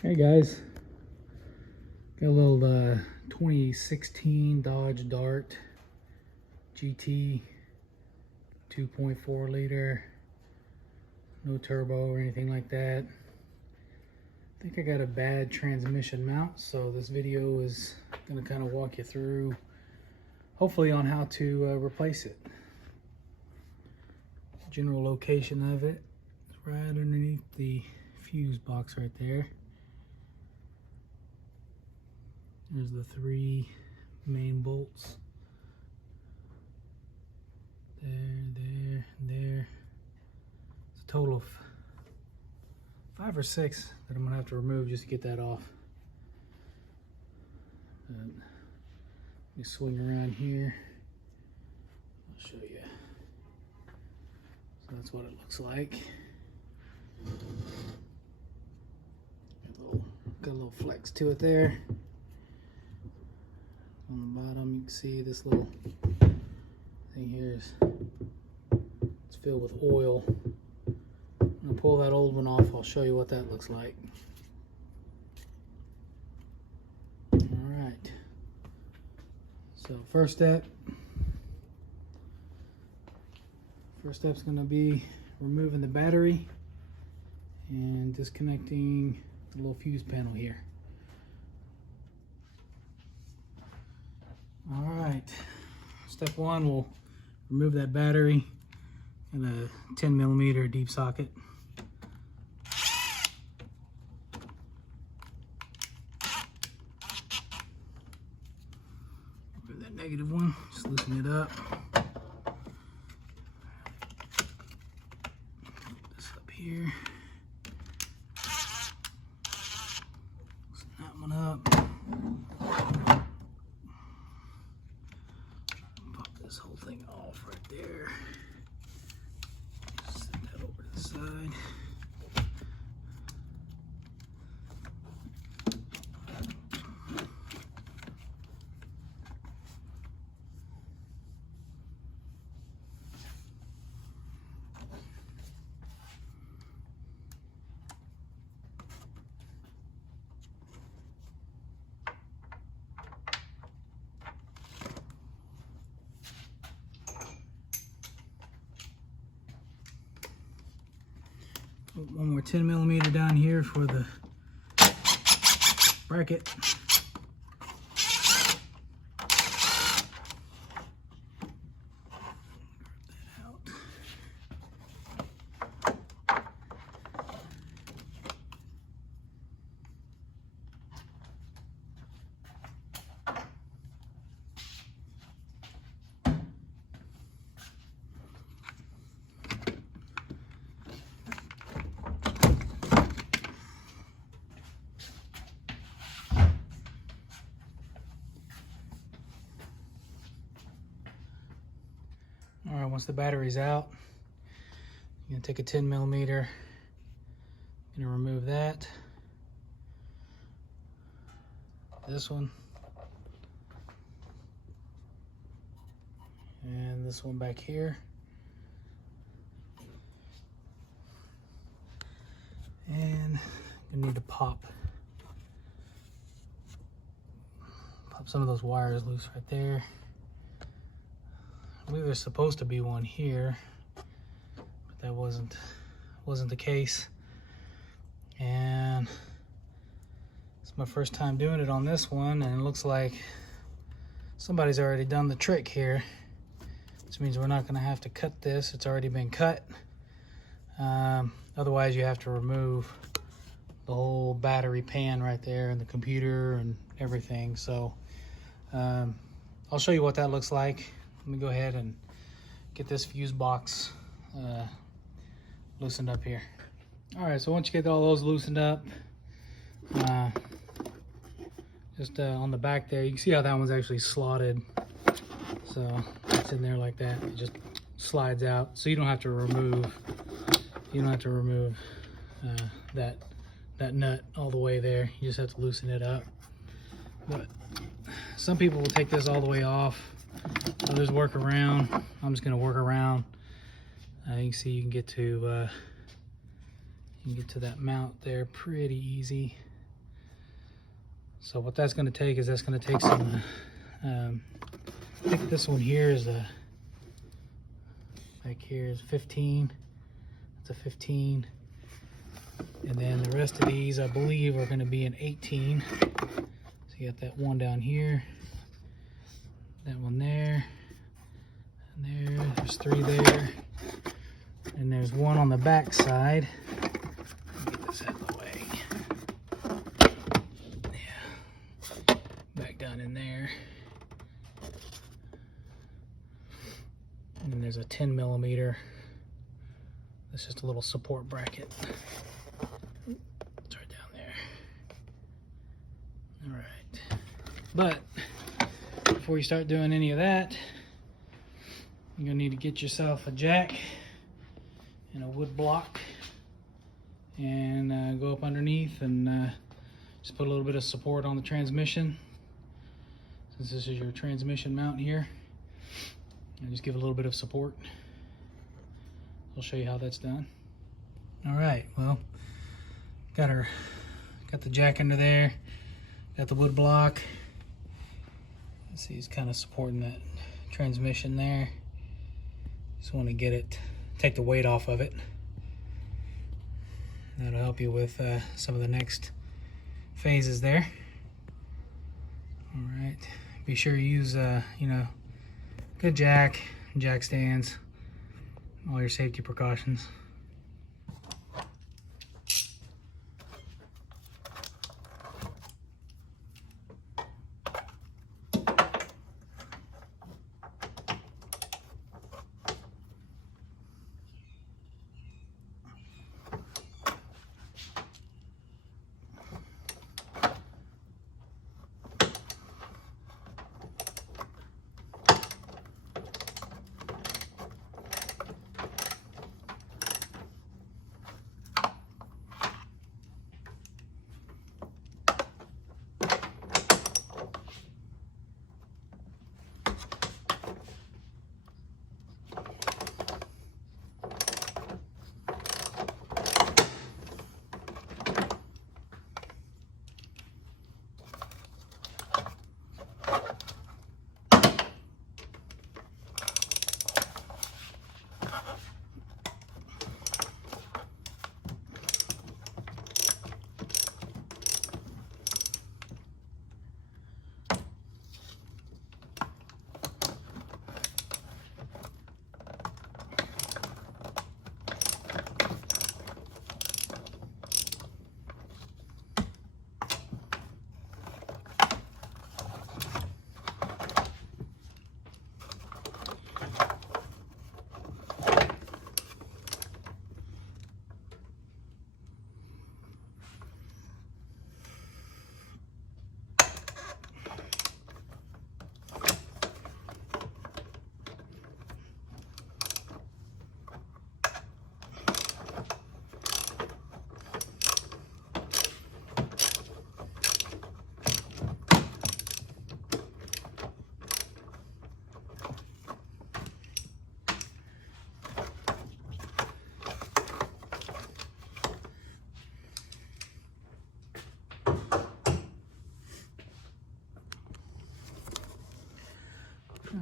Hey guys, got a little 2016 Dodge Dart GT 2.4 liter, no turbo or anything like that. I think I got a bad transmission mount, so this video is going to kind of walk you through, hopefully, on how to replace it. General location of it is right underneath the fuse box right there. There's the three main bolts. There, there. It's a total of 5 or 6 that I'm gonna have to remove just to get that off. Let me swing around here. I'll show you. So that's what it looks like. Got a little flex to it there. On the bottom, you can see this little thing here it's filled with oil. I'm gonna pull that old one off. I'll show you what that looks like. All right. So first step's gonna be removing the battery and disconnecting the little fuse panel here. All right, step one, we'll remove that battery in a 10mm deep socket. Remove that negative one, just loosen it up. Put this up here. Loosen that one up. This whole thing off right there. Just set that over to the side. One more 10mm down here for the bracket. All right, once the battery's out, you're gonna take a 10mm, gonna remove that, this one, and this one back here. And you need to pop some of those wires loose right there. I believe there's supposed to be one here, but that wasn't the case. And it's my first time doing it on this one, and it looks like somebody's already done the trick here, which means we're not going to have to cut this. It's already been cut. Otherwise, you have to remove the whole battery pan right there and the computer and everything. So I'll show you what that looks like. Let me go ahead and get this fuse box loosened up here. All right, so once you get all those loosened up, just on the back there, you can see how that one's actually slotted. So it's in there like that. It just slides out, so you don't have to remove that nut all the way there. You just have to loosen it up. But some people will take this all the way off. Others work around. I'm just gonna work around. You can see you can get to that mount there pretty easy. So what that's going to take is that's going to take some, I think this one here is a, back here is 15. It's a 15. And then the rest of these, I believe, are going to be an 18. So you got that one down here, that one there, and there. There's 3 there. And there's one on the back side. Get this out of the way. Yeah. Back down in there. And then there's a 10 millimeter. That's just a little support bracket. It's right down there. All right. But before you start doing any of that, you're gonna need to get yourself a jack and a wood block, and go up underneath and just put a little bit of support on the transmission. Since this is your transmission mount here, and just give a little bit of support. I'll show you how that's done. All right, well, got the jack under there, got the wood block. Let's see, it's kind of supporting that transmission there. Just want to get it, take the weight off of it. That'll help you with some of the next phases there. All right, be sure you use good jack stands, all your safety precautions.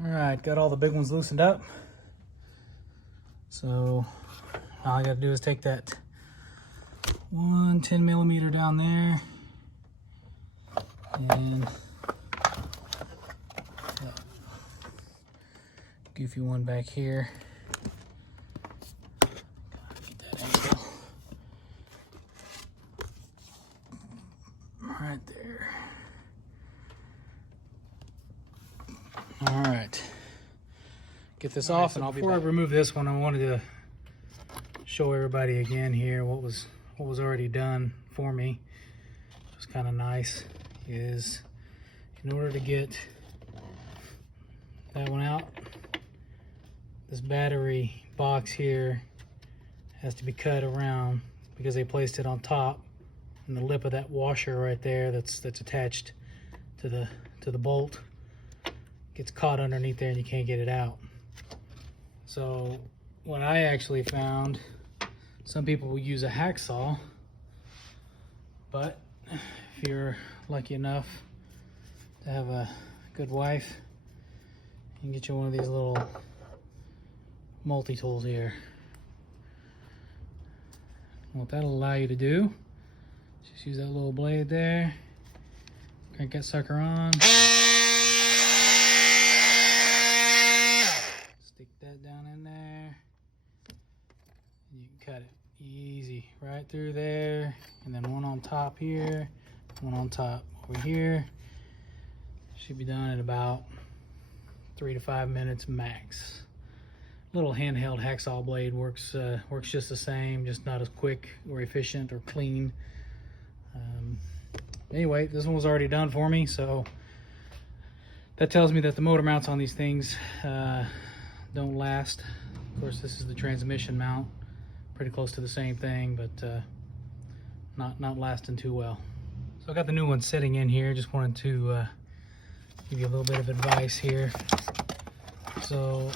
All right, got all the big ones loosened up. So all I gotta do is take that 10 millimeter down there and goofy one back here. Get that angle right there. All right, get this off, and before I remove this one, I wanted to show everybody again here what was already done for me. It was kind of nice. Is in order to get that one out, this battery box here has to be cut around because they placed it on top, and the lip of that washer right there that's attached to the bolt gets caught underneath there and you can't get it out. So what I actually found, some people will use a hacksaw, but if you're lucky enough to have a good wife, you can get you one of these little multi-tools here. What that'll allow you to do, just use that little blade there, crank that sucker on, stick that down in there, and you can cut it easy right through there, and then one on top here, one on top over here. Should be done in about 3 to 5 minutes max. Little handheld hacksaw blade works just the same, just not as quick or efficient or clean. Anyway, this one was already done for me, so that tells me that the motor mounts on these things don't last. Of course, this is the transmission mount, pretty close to the same thing, but not lasting too well. So I got the new one sitting in here. Just wanted to give you a little bit of advice here. So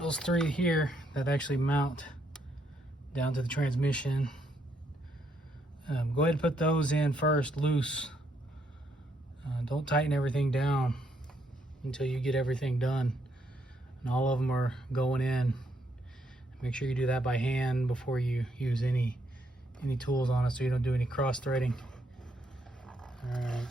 those three here that actually mount down to the transmission, go ahead and put those in first loose. Don't tighten everything down until you get everything done and all of them are going in. Make sure you do that by hand before you use any tools on it, so you don't do any cross threading. All right.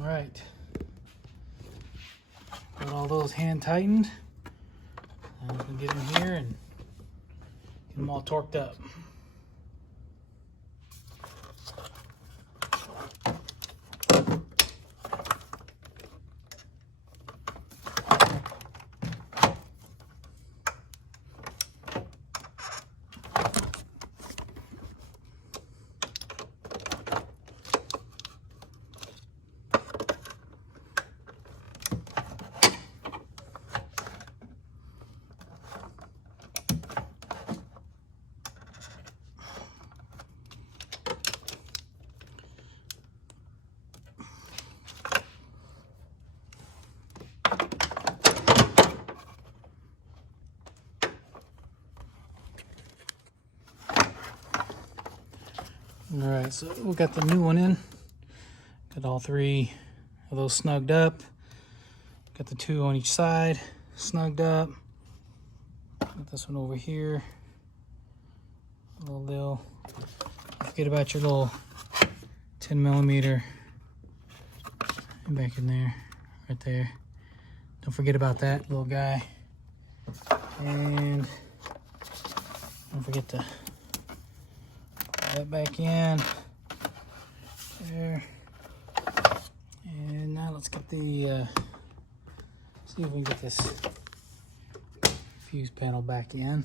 All right, got all those hand tightened. I'm gonna get in here and get them all torqued up. All right, so we got the new one in. Got all three of those snugged up. Got the two on each side snugged up. Got this one over here. Don't forget about your little 10mm back in there, right there. Don't forget about that little guy. And don't forget to put that back in there. And now let's get the see if we can get this fuse panel back in.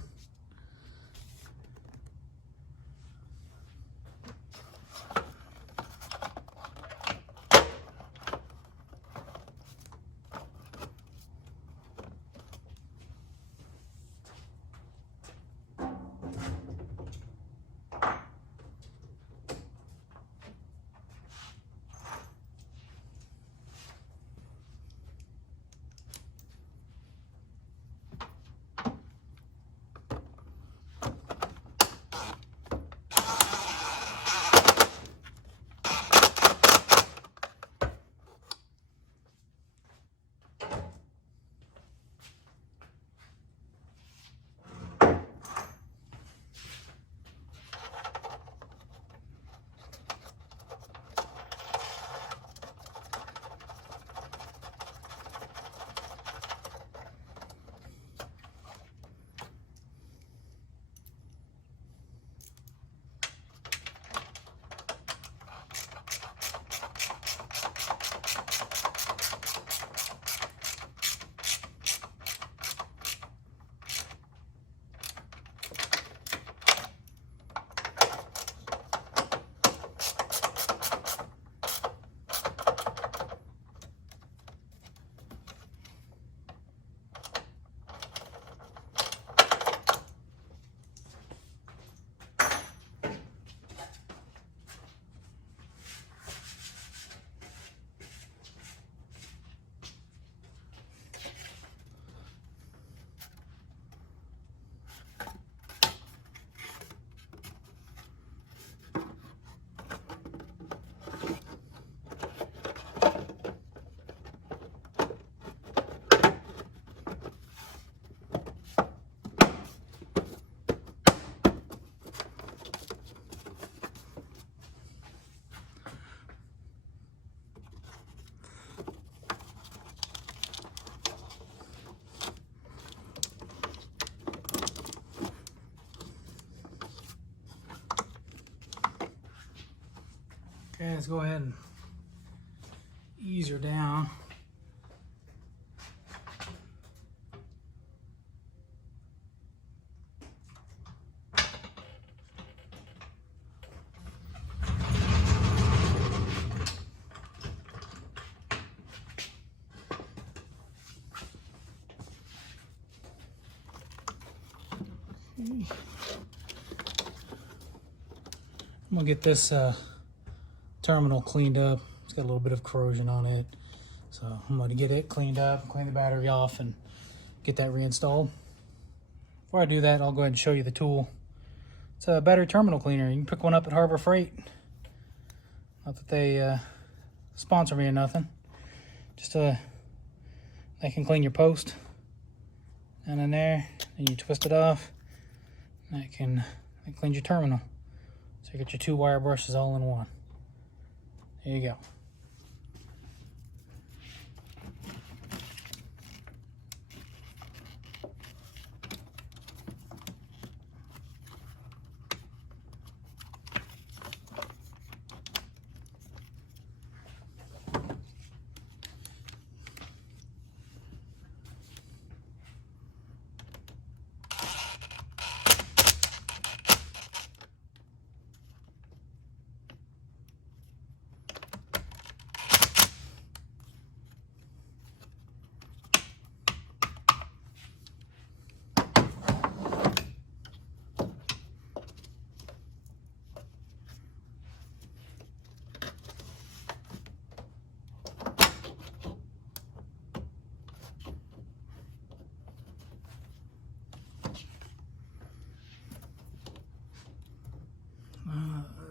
Okay, let's go ahead and ease her down. I'm gonna get this terminal cleaned up. It's got a little bit of corrosion on it. So I'm gonna get it cleaned up, clean the battery off, and get that reinstalled. Before I do that, I'll go ahead and show you the tool. It's a battery terminal cleaner. You can pick one up at Harbor Freight. Not that they sponsor me or nothing. Just they can clean your post. And in there, and you twist it off. That cleans your terminal. So you get your 2 wire brushes all in one. There you go.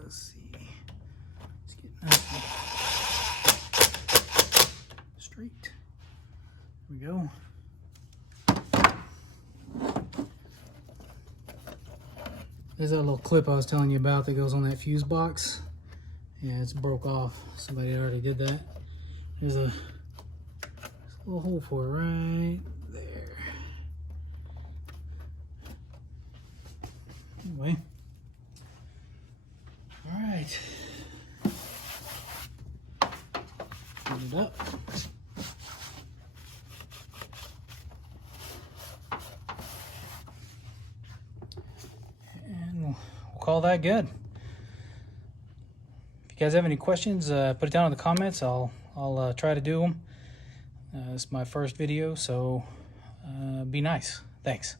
Let's see. Let's get nice and straight. There we go. There's that little clip I was telling you about that goes on that fuse box. Yeah, it's broke off. Somebody already did that. There's a little hole for it right there. Anyway. All right. Put it up. And we'll call that good. If you guys have any questions, put it down in the comments. I'll try to do them. It's my first video, so be nice. Thanks.